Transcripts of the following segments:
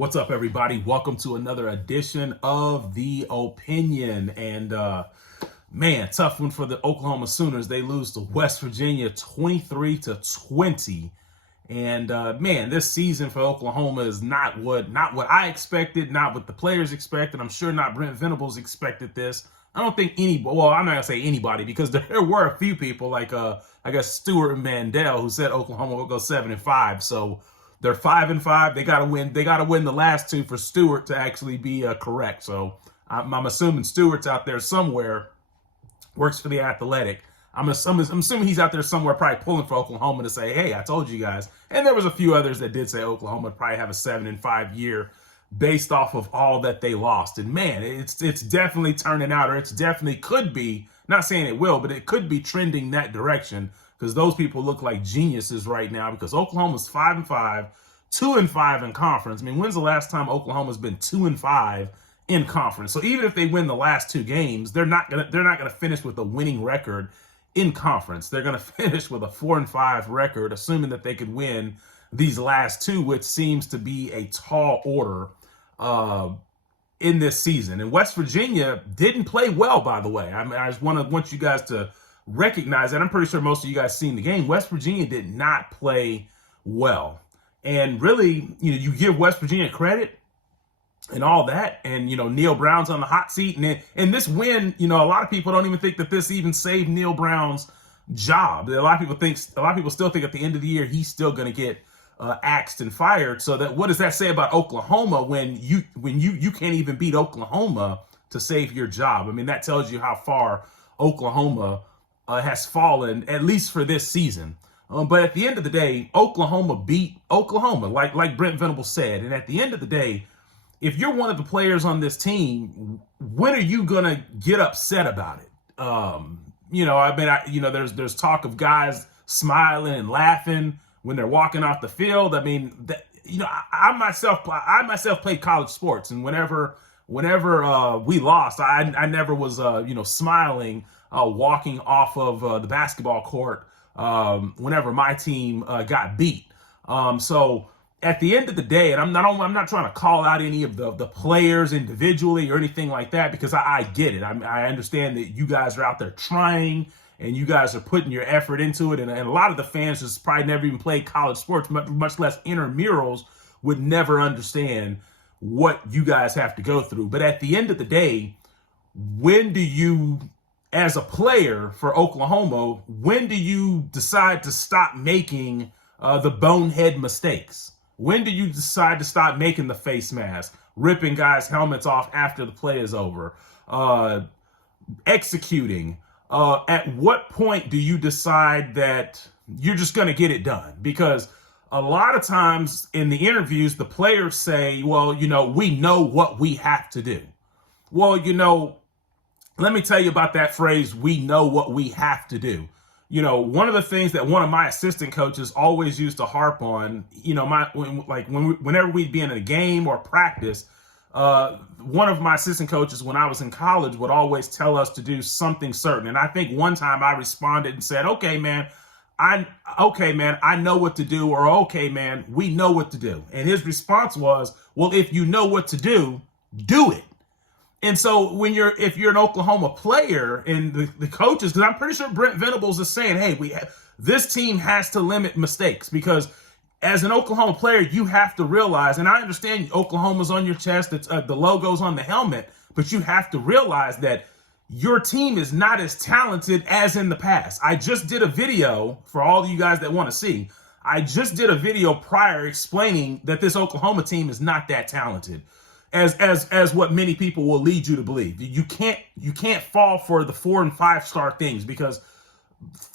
What's up, everybody? Welcome to another edition of The Opinion. And man, tough one for the Oklahoma Sooners. They lose to West Virginia 23-20. And man, this season for Oklahoma is not what I expected, not what the players expected. I'm sure not Brent Venables expected this. I don't think well, I'm not gonna say anybody, because there were a few people like I guess Stewart and Mandel who said Oklahoma will go 7-5. So they're 5-5. They gotta win. They gotta win the last two for Stewart to actually be correct. So I'm assuming Stewart's out there somewhere, works for the Athletic. I'm assuming he's out there somewhere, probably pulling for Oklahoma to say, "Hey, I told you guys." And there was a few others that did say Oklahoma would probably have a 7-5 year based off of all that they lost. And man, it's definitely turning out, or it's definitely could be. Not saying it will, but it could be trending that direction, because those people look like geniuses right now, because Oklahoma's 5-5, 2-5 in conference. I mean, when's the last time Oklahoma's been 2-5 in conference? So even if they win the last two games, they're not gonna finish with a winning record in conference. They're gonna finish with a 4-5 record, assuming that they could win these last two, which seems to be a tall order in this season. And West Virginia didn't play well, by the way. I mean, I just want you guys to recognize that. I'm pretty sure most of you guys seen the game. West Virginia did not play well. And really, you give West Virginia credit and all that. And, Neal Brown's on the hot seat. And this win, a lot of people don't even think that this even saved Neal Brown's job. A lot of people still think at the end of the year, he's still going to get axed and fired. So that, what does that say about Oklahoma when you can't even beat Oklahoma to save your job? I mean, that tells you how far Oklahoma has fallen, at least for this season. But at the end of the day, Oklahoma beat Oklahoma, like Brent Venables said. And at the end of the day, if you're one of the players on this team, when are you gonna get upset about it? There's talk of guys smiling and laughing when they're walking off the field. I mean, I myself played college sports, and whenever we lost, I never was smiling walking off of the basketball court whenever my team got beat. So at the end of the day, and I'm not trying to call out any of the players individually or anything like that, because I get it. I understand that you guys are out there trying, and you guys are putting your effort into it. And a lot of the fans just probably never even played college sports, much less intramurals, would never understand what you guys have to go through. But at the end of the day, when do you, as a player for Oklahoma, when do you decide to stop making the bonehead mistakes? When do you decide to stop making the face mask, ripping guys' helmets off after the play is over, executing? At what point do you decide that you're just going to get it done? Because a lot of times in the interviews, the players say, well, we know what we have to do. Well, let me tell you about that phrase, "we know what we have to do." One of the things that one of my assistant coaches always used to harp on, whenever we'd be in a game or practice, one of my assistant coaches when I was in college would always tell us to do something certain. And I think one time I responded and said, okay, man, I know what to do, or okay, man, we know what to do. And his response was, well, if you know what to do, do it. And so if you're an Oklahoma player and the coaches, because I'm pretty sure Brent Venables is saying, hey, this team has to limit mistakes, because as an Oklahoma player, you have to realize, and I understand Oklahoma's on your chest, it's the logo's on the helmet, but you have to realize that your team is not as talented as in the past. I just did a video for all of you guys that want to see. I just did a video prior explaining that this Oklahoma team is not that talented as what many people will lead you to believe. You can't fall for the 4 and 5 star things, because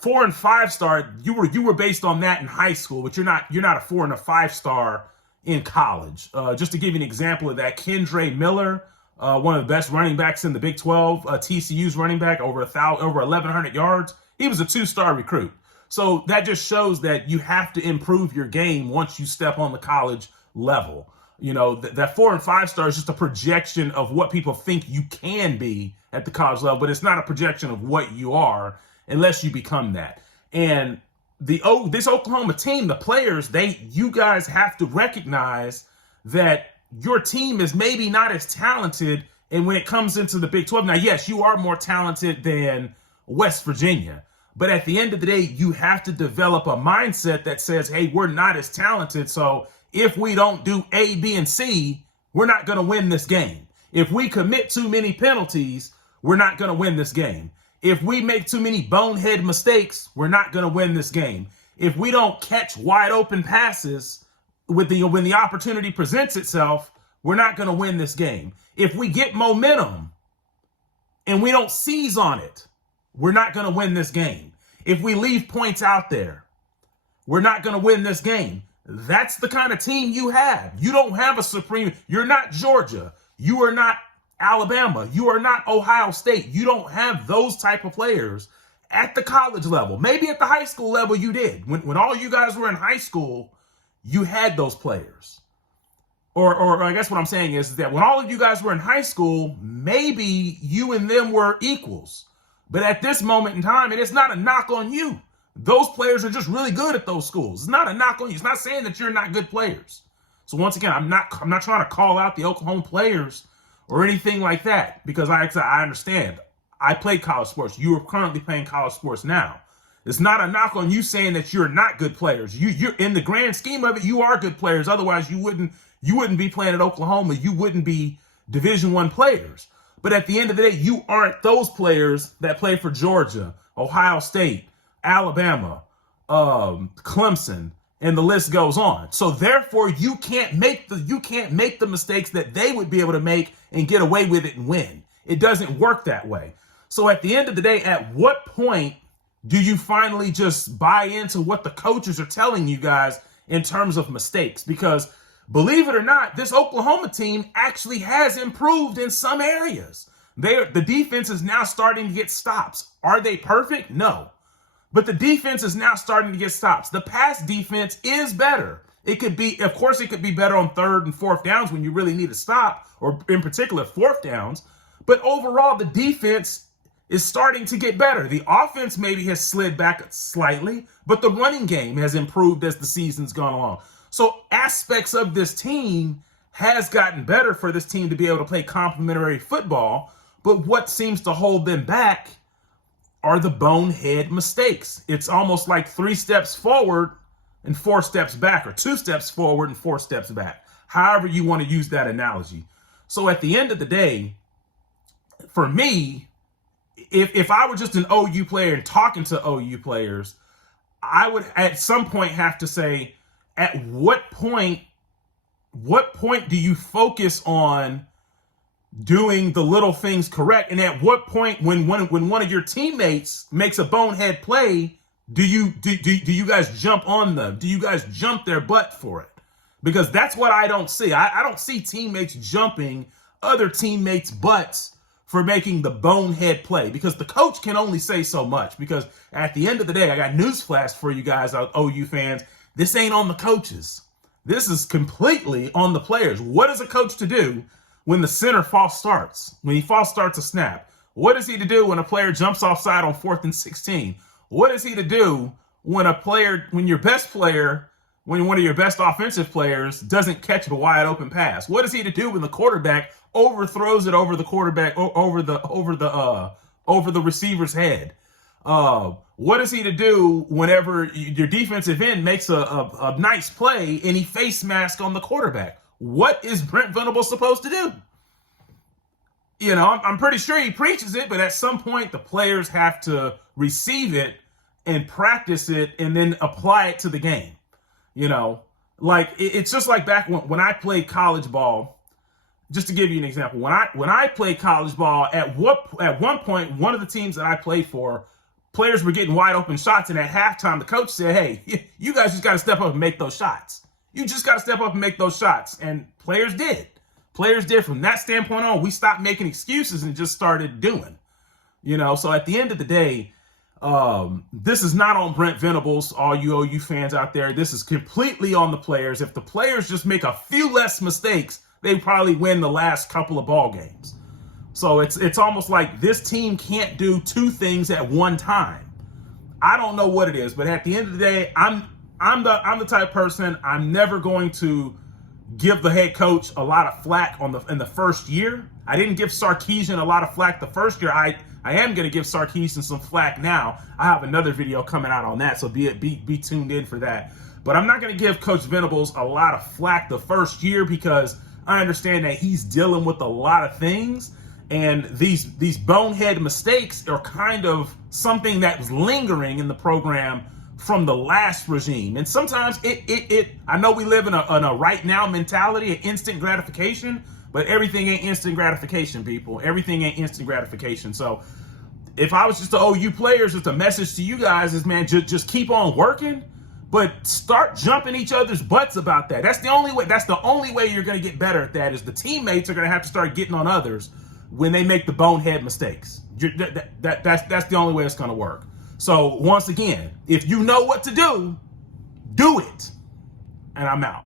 4 and 5 star, you were based on that in high school, but you're not a 4 and a 5 star in college. Just to give you an example of that, Kendre Miller, one of the best running backs in the Big 12, TCU's running back, over 1,100 yards. He was a 2-star recruit. So that just shows that you have to improve your game once you step on the college level. That 4 and 5 star is just a projection of what people think you can be at the college level, but it's not a projection of what you are unless you become that. And this Oklahoma team, the players, you guys have to recognize that your team is maybe not as talented. And when it comes into the Big 12, now, yes, you are more talented than West Virginia. But at the end of the day, you have to develop a mindset that says, hey, we're not as talented. So if we don't do A, B, and C, we're not going to win this game. If we commit too many penalties, we're not going to win this game. If we make too many bonehead mistakes, we're not going to win this game. If we don't catch wide open passes when the opportunity presents itself, we're not going to win this game. If we get momentum and we don't seize on it, we're not going to win this game. If we leave points out there, we're not going to win this game. That's the kind of team you have. You don't have a supreme. You're not Georgia. You are not Alabama. You are not Ohio State. You don't have those type of players at the college level. Maybe at the high school level you did. When all you guys were in high school, you had those players. Or I guess what I'm saying is that when all of you guys were in high school, maybe you and them were equals. But at this moment in time, and it's not a knock on you. Those players are just really good at those schools. It's not a knock on you. It's not saying that you're not good players. So once again, I'm not trying to call out the Oklahoma players or anything like that, because I understand. I played college sports. You are currently playing college sports now. It's not a knock on you saying that you're not good players. You're in the grand scheme of it, you are good players. Otherwise, you wouldn't be playing at Oklahoma. You wouldn't be Division I players. But at the end of the day, you aren't those players that play for Georgia, Ohio State, Alabama, Clemson, and the list goes on. So therefore, you can't make the mistakes that they would be able to make and get away with it and win. It doesn't work that way. So at the end of the day, at what point do you finally just buy into what the coaches are telling you guys in terms of mistakes? Because believe it or not, this Oklahoma team actually has improved in some areas. The defense is now starting to get stops. Are they perfect? No. But the defense is now starting to get stops. The pass defense is better. It could be better on third and fourth downs when you really need a stop, or in particular fourth downs. But overall, the defense is starting to get better. The offense maybe has slid back slightly, but the running game has improved as the season's gone along. So aspects of this team has gotten better for this team to be able to play complementary football. But what seems to hold them back are the bonehead mistakes. It's almost like 3 steps forward and 4 steps back, or 2 steps forward and 4 steps back. However you want to use that analogy. So at the end of the day, for me, if I were just an OU player and talking to OU players, I would at some point have to say, at what point do you focus on doing the little things correct? And at what point, when one of your teammates makes a bonehead play, do you guys jump on them? Do you guys jump their butt for it? Because that's what I don't see. I don't see teammates jumping other teammates' butts for making the bonehead play, because the coach can only say so much. Because at the end of the day, I got newsflash for you guys, OU fans. This ain't on the coaches. This is completely on the players. What is a coach to do when the center false starts? When he false starts a snap? What is he to do when a player jumps offside on 4th and 16? What is he to do when your best player, when one of your best offensive players doesn't catch a wide open pass? What is he to do when the quarterback overthrows it over the quarterback, over the receiver's head? What is he to do whenever your defensive end makes a nice play and he face masks on the quarterback? What is Brent Venables supposed to do? You know, I'm pretty sure he preaches it, but at some point the players have to receive it and practice it and then apply it to the game. You know, like it's just like back when I played college ball. Just to give you an example, when I played college ball, at one point, one of the teams that I played for, players were getting wide open shots, and at halftime, the coach said, "Hey, you guys just got to step up and make those shots. You just got to step up and make those shots." And players did. Players did. From that standpoint on, we stopped making excuses and just started doing. You know, so at the end of the day, this is not on Brent Venables, all you OU fans out there. This is completely on the players. If the players just make a few less mistakes, they probably win the last couple of ball games. So it's almost like this team can't do 2 things at one time. I don't know what it is, but at the end of the day, I'm the type of person, I'm never going to give the head coach a lot of flack in the first year. I didn't give Sarkisian a lot of flack the first year. I am going to give Sarkisian some flack now. I have another video coming out on that, so be tuned in for that. But I'm not going to give Coach Venables a lot of flack the first year because I understand that he's dealing with a lot of things, and these bonehead mistakes are kind of something that was lingering in the program from the last regime. And sometimes I know we live in a right now mentality, an instant gratification, but everything ain't instant gratification, people. Everything ain't instant gratification. So if I was just the OU players, just a message to you guys is, man, just keep on working, but start jumping each other's butts about that. That's the only way. That's the only way you're going to get better at that, is the teammates are going to have to start getting on others when they make the bonehead mistakes. That's the only way it's going to work. So once again, if you know what to do, do it. And I'm out.